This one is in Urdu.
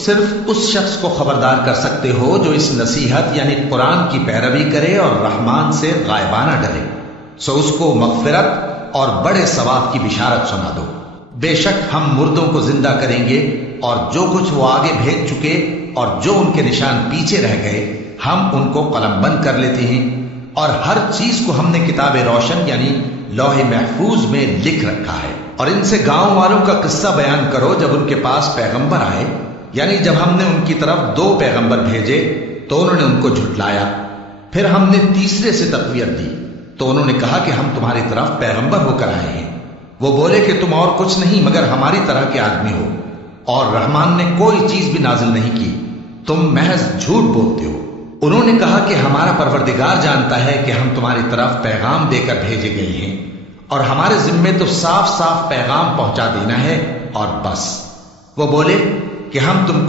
صرف اس شخص کو خبردار کر سکتے ہو جو اس نصیحت یعنی قرآن کی پیروی کرے اور رحمان سے غائبانہ ڈرے، سو اس کو مغفرت اور بڑے ثواب کی بشارت سنا دو۔ بے شک ہم مردوں کو زندہ کریں گے، اور جو کچھ وہ آگے بھیج چکے اور جو ان کے نشان پیچھے رہ گئے ہم ان کو قلم بند کر لیتے ہیں، اور ہر چیز کو ہم نے کتاب روشن یعنی لوح محفوظ میں لکھ رکھا ہے۔ اور ان سے گاؤں والوں کا قصہ بیان کرو جب ان کے پاس پیغمبر آئے، یعنی جب ہم نے ان کی طرف 2 پیغمبر بھیجے تو انہوں نے ان کو جھٹلایا، پھر ہم نے تیسرے سے تقویت دی تو انہوں نے کہا کہ ہم تمہاری طرف پیغمبر ہو کر آئے ہیں۔ وہ بولے کہ تم اور کچھ نہیں مگر ہماری طرح کے آدمی ہو، اور رحمان نے کوئی چیز بھی نازل نہیں کی، تم محض جھوٹ بولتے ہو۔ انہوں نے کہا کہ ہمارا پروردگار جانتا ہے کہ ہم تمہاری طرف پیغام دے کر بھیجے گئے ہیں، اور ہمارے ذمے تو صاف صاف پیغام پہنچا دینا ہے اور بس۔ وہ بولے کہ ہم تم